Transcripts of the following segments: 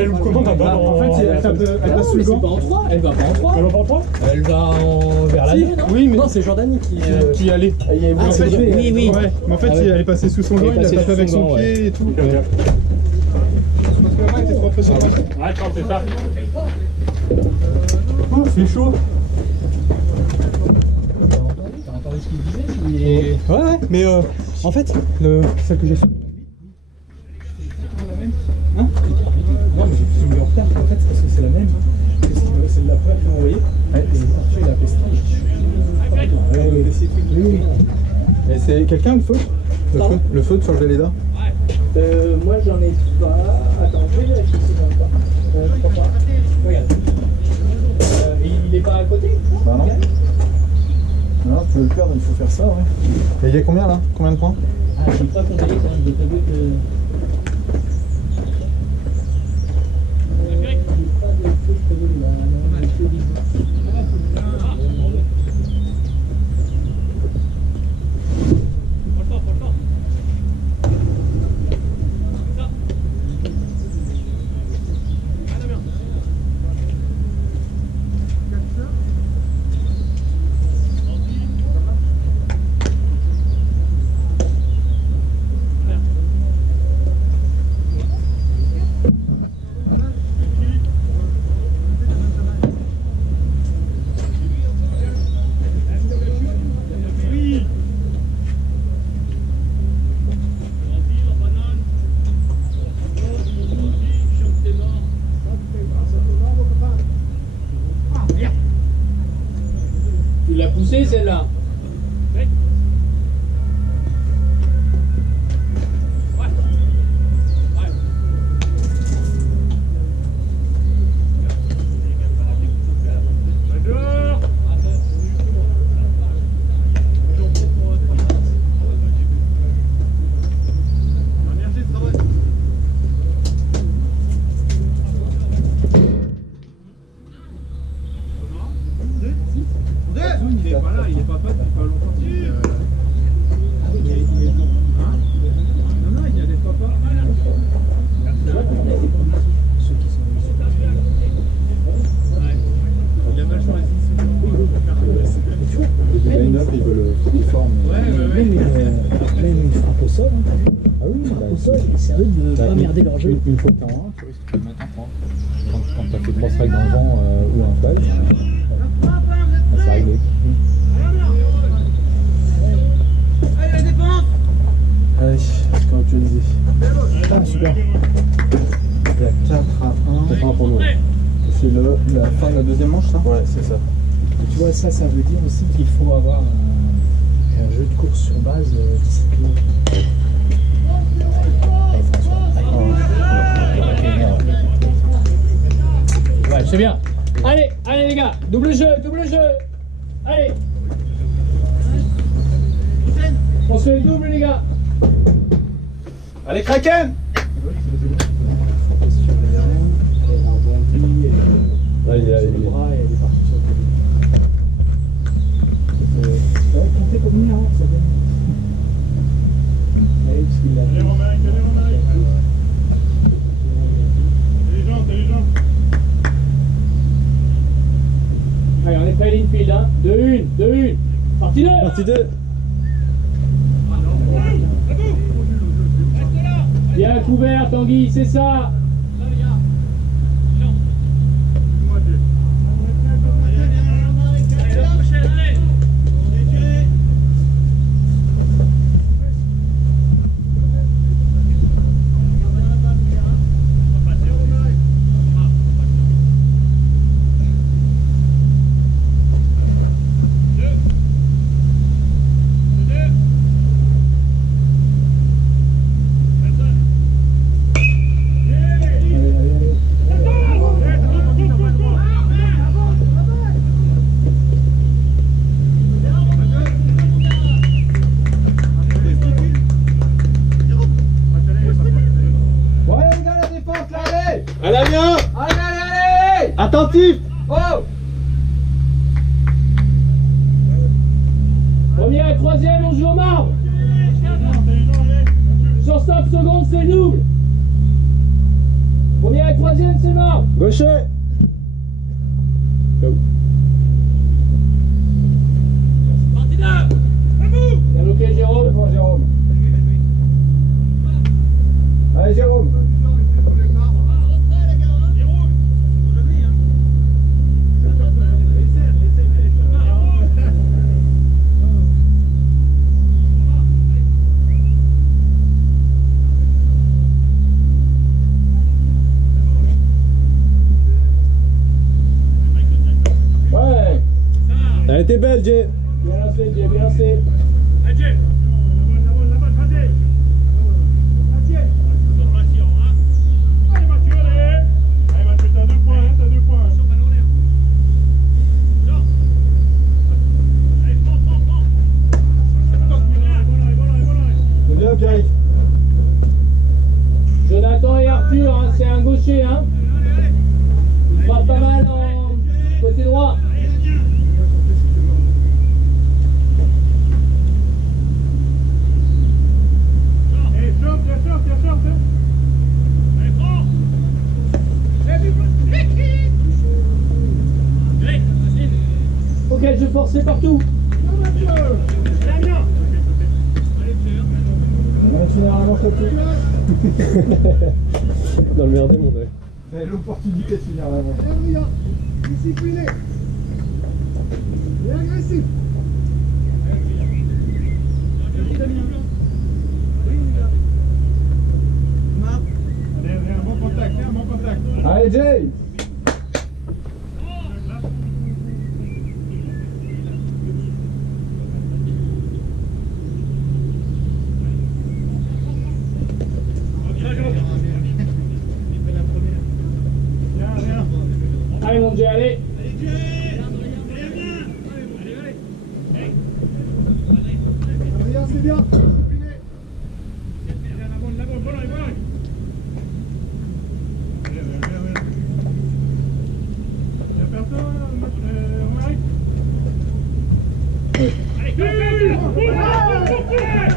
elle loupe comment ta balle En fait, elle passe sous le C'est gant. pas en 3, elle va pas en 3. Elle va pas en 3 Elle va vers la 2, non? Oui, mais Non, c'est Jordanie qui est allé. En fait, oui, oui. Ouais, mais en fait, Ah ouais. elle est passée sous son Elle est gant, il a passée tapé sous avec son son gant, pied et tout. Ok. Parce que la main était trop impressionnante. Attends, c'est ça. Oh, c'est chaud. T'as entendu ce qu'il disait? Ouais, mais en fait, celle que j'ai su. Hein? Non, mais j'ai mis en retard en fait, parce que c'est la même. C'est la première qu'on m'a envoyée. Et Arthur, il a appelé ça. Et c'est quelqu'un le faute le faute sur le Véleda? Moi j'en ai pas. Attends, je vais vérifier si j'en ai pas. Je crois pas. Regarde. Il est pas à côté? Bah non. Non, tu veux le perdre, il faut faire ça, ouais. Et il y a combien là? Combien de points? Ah, j'ai pas compté, je t'avoue que. Tu l'as poussée celle-là? Il est pas là, il est pas depuis pas longtemps. Non, il y a des papas. Il a mal choisi. Les line-up, ils veulent qu'ils forment. Même une frappe au sol. Ah oui, une frappe au sol, c'est eux de pas merder leur jeu. Une fois que t'as un, tu risques de te mettre un point. Quand t'as fait 3 strikes dans le vent ou un flag, c'est réglé. Allez, la défense! Allez, comme tu le disais. Ah, super. Il y a 4 à 1. 4 à 1 pour nous. C'est la fin de la deuxième manche, ça? Ouais, c'est ça. Tu vois, ça veut dire aussi qu'il faut avoir un jeu de course sur base discipliné. Allez, François. Allez. Ouais, c'est bien. Allez les gars, double jeu. Allez. On se fait le double les gars. Allez, Kraken! Là, il est bras et elle est partie sur le côté. Comptez combien ça donne. Allez, parce qu'il a. Allez, Romain. T'as les gens. Allez, on est prêt à l'infield, hein. 2-1. Partie 2. Partie 2. Bien couvert, Tanguy, c'est ça. Attentif! Oh! Première et troisième, on joue au marbre. Sur 5 secondes, c'est le double. Premier et troisième, c'est mort. Gaucher. Go. Bien bloqué, Jérôme. Devant Jérôme. Allez, Jérôme. Ouais. Elle était belle, Jay. Bien lancé, Jay, bien lancé. C'est bien, Pierre. Jonathan et Arthur, hein, c'est un gaucher. Hein. Il frappe pas mal en côté droit. Ok, je forçais partout. On va finir avant côté. Dans le meilleur des mondes, ouais. Vous avez l'opportunité de finir avant. Adrien, discipliné. Et agressif. Allez, un bon contact, un bon contact. Allez, Jay. Allez, mon Dieu, allez. Adrien, c'est bien.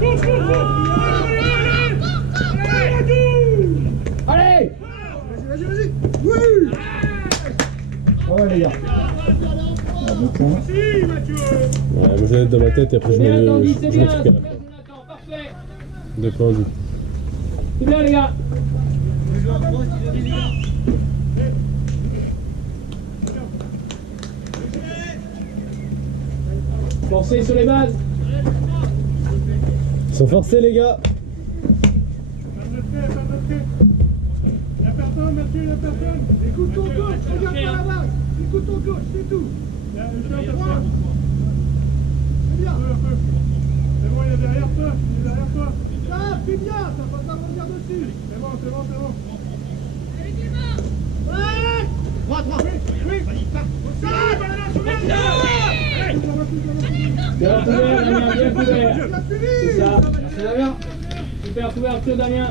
Discipliné. Allez. Vas-y, vas-y. Oui. Ouais, les gars. Ah, bon point. Si, Mathieu. Ouais, moi je vais être dans ma tête et après je Bien, mets Tanguy, c'est bien. le truc à C'est la bien, fin. Jonathan, parfait. 2 points, oui. C'est bien, les gars. Forcez sur les bases. Ils sont forcés, les gars. Pas de trait, pas de trait. Y'a personne, Mathieu, y'a personne. Écoute ton coach, regarde pas la base. Écoute ton coach, c'est tout. Y'a une chose, C'est personne. bien. Un peu. C'est bon, il est derrière toi, il est derrière toi. Ah, c'est bien, ça va pas revenir dessus. C'est bon, c'est bon, c'est bon. Ouais. 3-3. Oui, vas-y, pars. Bien couvert, Damien, bien couvert. Tu as fini. C'est ça. Merci, Damien. Super couverture, Damien.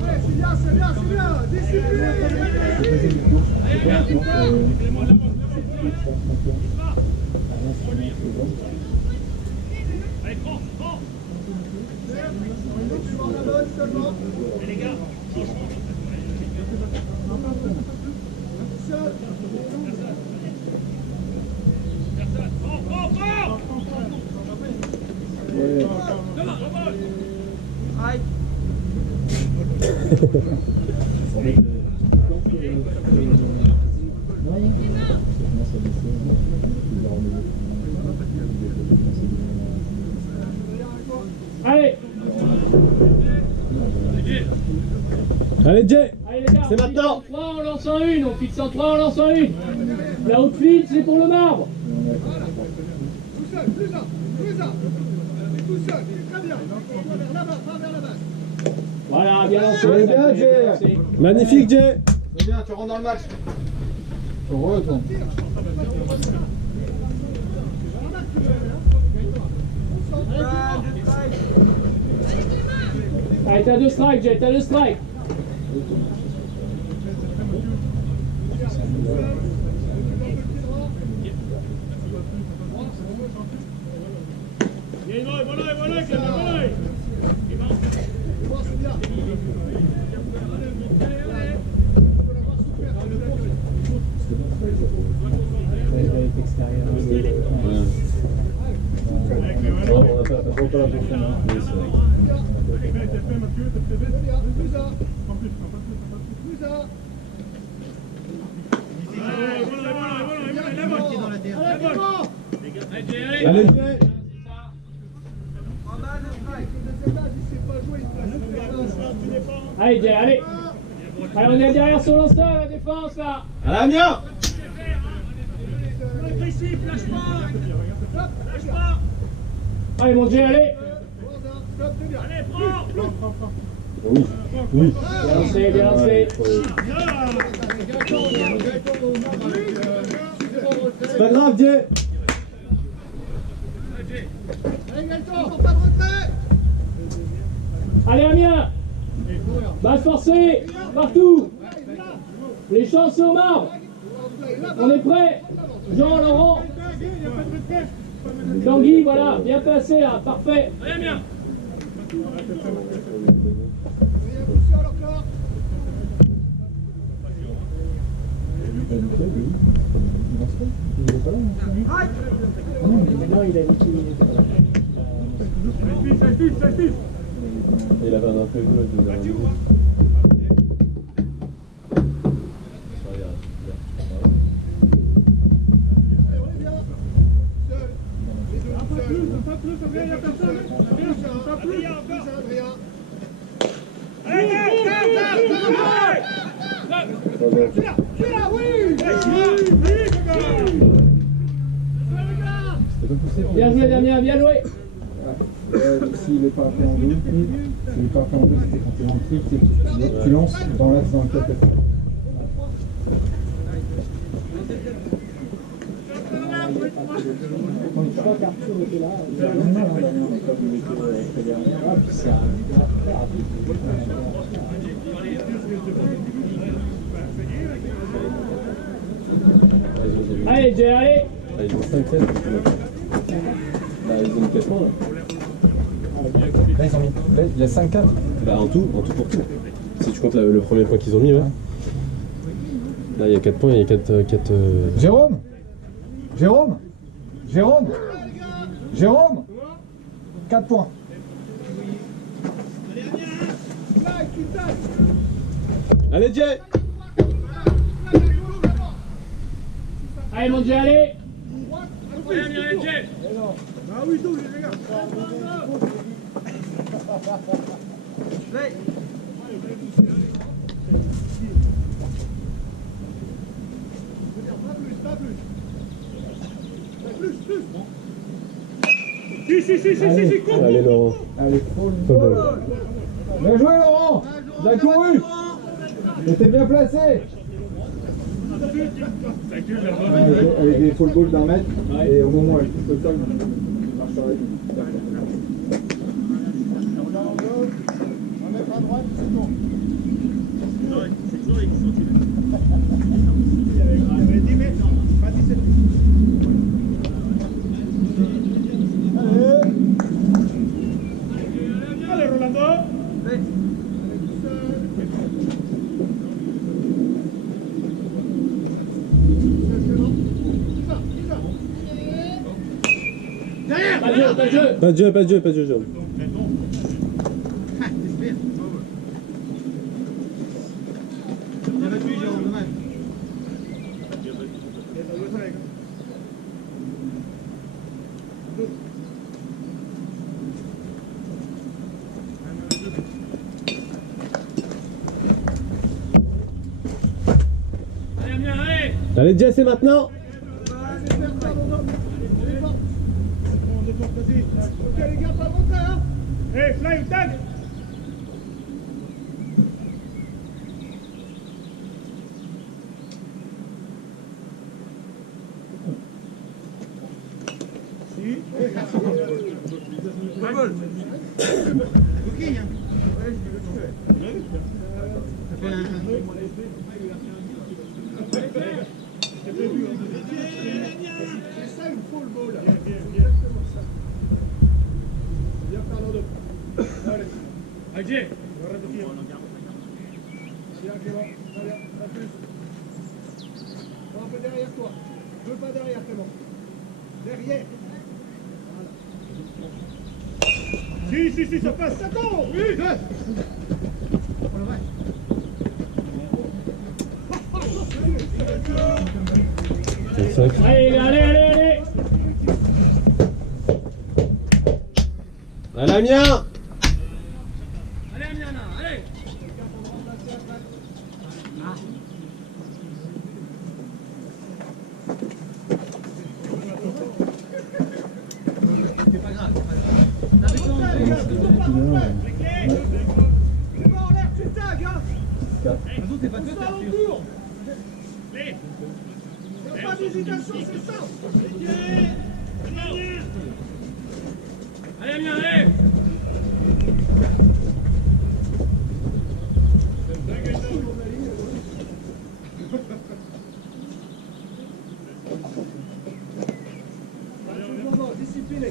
Ouais, c'est bien, c'est bien, c'est bien. Discipliné. Tu vois la bonne seulement. Seul. Allez. Allez, Jay. Allez, les gars. C'est on maintenant. fixe en 3, on lance en une. On fixe en 3, on lance en une. La haute file, c'est pour le marbre. Tout seul, plus là, plus là. Tout seul, c'est très bien. Vers la base, va vers la base. Voilà, bien lancé. Allez, bien, Jay. lancé. Magnifique, Jay. Bien, tu rentres dans le match. Heureux, toi. Allez, t'as 2 strikes, Jay, t'as 2 strikes. Voilà, voilà, voilà. voit pas la profondeur. Bien. T'es fait, Mathieu, t'es fait. Bien. Plus ça. En plus, en plus. Plus ça. Allez, Allez, Jay, allez. Allez, on est derrière sur l'ensemble, la défense là. allez, bien. Allez, mon Jay, allez. Oui, oui. Bien lancé, bien lancé. C'est pas grave, Dieu. Allez, Gaëtan, pas de retrait. Allez, Amiens. Base forcée, partout. Les chances au marbre. On est prêt. Jean, Laurent. Tanguy, voilà, bien passé là, parfait. Allez, Amiens. Non, il a dit qu'il était pas là. Il avait un imprévu. Bien joué, Damien, bien joué. S'il n'est pas fait en deux, c'était quand tu es en triple, tu lances dans l'axe dans lequel tu es. Je crois qu'Arthur était là. Allez, Jay, allez. Ils ont 5-7. Bah, ils ont mis 4 points là. Là, ils ont mis. Là, il y a 5-4. Bah, en tout pour tout. Si tu comptes le premier point qu'ils ont mis, ouais. Là, il y a 4 points, il y a 4. Jérôme Jérôme Jérôme Jérôme 4 points. Allez, Jay. Allez, mon Jay, allez. Allez, Jay. Ah oui, tous les gars. Si, cours. Allez, Laurent. Allez, Faut ball. bien joué Laurent. Il a couru. Il était bien placé. Avec des full balls d'un mètre, et au moment où elle touche le sol, il marche sur la ligne. On met pas droite, c'est bon. Il y avait 10 mètres, pas 17. Allez, Rolando. Pas de jeu. Pas de jeu, Jérôme. Allez, Jay, c'est maintenant. Ok les gars, pas de retrait, hein. Hey, fly ou tag. C'est ça une full ball. Exactement ça. Bien Fernando. Allez. Allez, Bien Clément. Allez, un plus. Un peu derrière toi. Deux pas derrière Clément. Derrière. Voilà. Si, ça passe. Ça tombe. Oui. Allez, allez. Allez, Amiens! Allez, Amiens, allez. C'est pas en l'air, tu tags, hein. T'es pas On tout se bat autour. Il n'y a pas d'hésitation, c'est ça. Allez, Amiens, allez. Non, discipliné.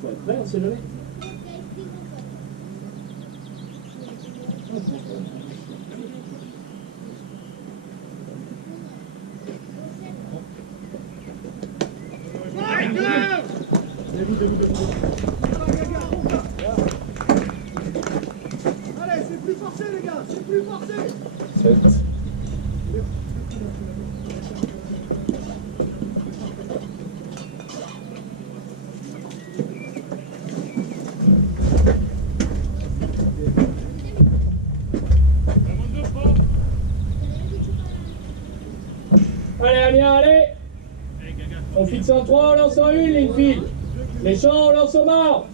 Faut être prêt, on sait jamais. Allez, c'est plus forcé, les gars, c'est plus forcé. 7. Allez, Amiens, allez. On fixe en 3, on lance en 1, les filles. Les champs, on lance au mort.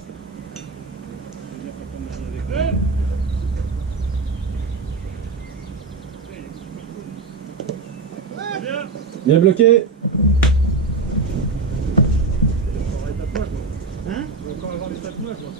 Bien bloqué! On va encore avoir les tatouages, quoi.